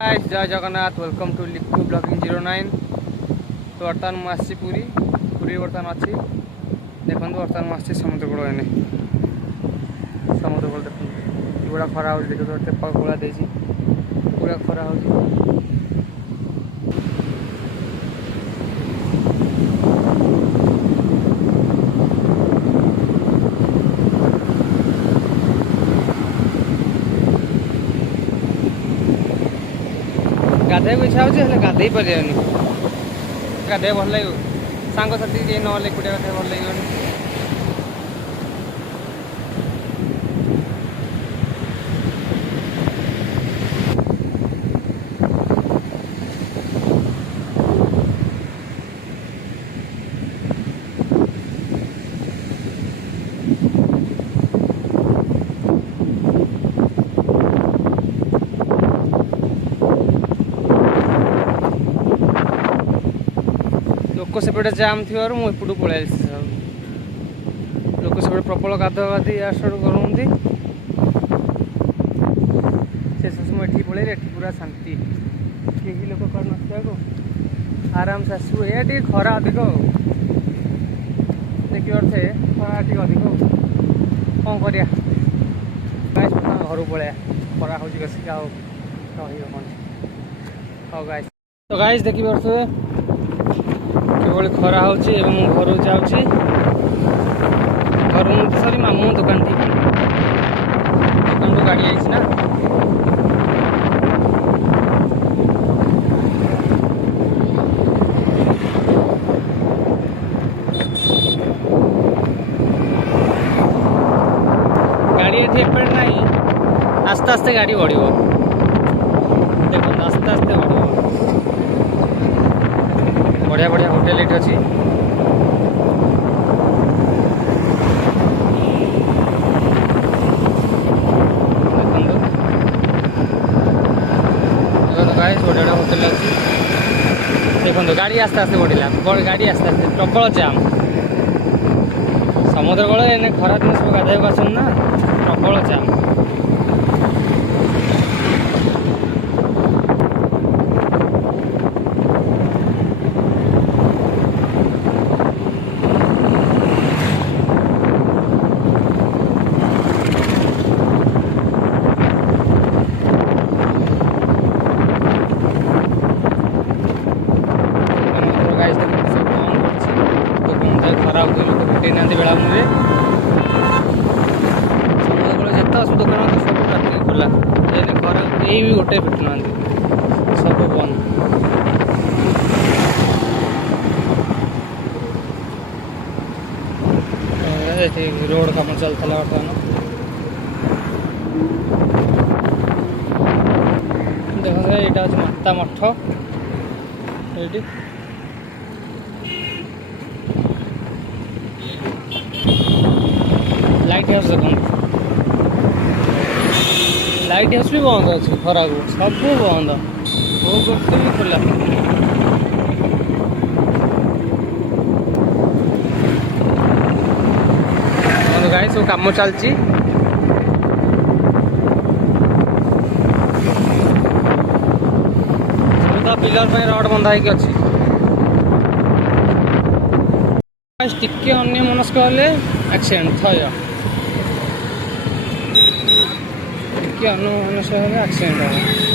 Guys जय Jagannath welcome to लिक्कू blogging 09। तो बर्तमान मुझे पुरी पुरी बर्तमान अच्छी देखो बर्तमान मुझे समुद्र कूल एने समुद्र कूल देखो पूरा खरा हो देखो तेपा गोला दे पूरा खरा हो गाधे को इच्छा हो गाधे पारे गाधे भल लगे सांग साथी ना एकुटिया गाधे भल लगे लोक सेपटे जाम थी मुझे पलि सब लोक सेपटे प्रबल गाधुआ गाधी आसड़ करती शेष समय ये पलि पूरा शांति कहीं लोक कर न आराम से आसू ये खरा अधिक देखिए खरा टे अधिक कौन कर घर पलैया खरा हो गाइस तो गाइस देखी पारे केवल खरा हो घर जाऊँगी घर सरी मामू दुकान थी दुकान को गाड़ी आई ना गाड़ी ये एपटे ना आस्ते आस्ते गाड़ी बढ़ देखो आस्ते आस्ते बढ़ बढ़िया बढ़िया होटेल ये अच्छी देखो होटेल अच्छी देखो गाड़ी आस्ते आस्ते बढ़ला गाड़ी आस्ते आस्ते प्रबल जाम समुद्र कूल एने खरा दिन सब गाधोक आसन ना प्रबल जाम खरा लोक भेटे ना बेलामुरे समुद्र कूल जिते आस दुकान सब रात खोला खरा यही भी गोटे भेटुना सब बंद रोड कम चलता बर्तमान देखो यहाँ हूँ माता मठ ये लाइट हाउस देखो लाइट हाउस भी बंद अच्छे खरा को सब बंद वो गोटे भी खोला गाई सब कम चलती पिलर रड बंधा हो अच्छी टिके अन्य मनस्क हेले एक्सीडेंट थय टिके अन्य मनस्क हेले एक्सीडेंट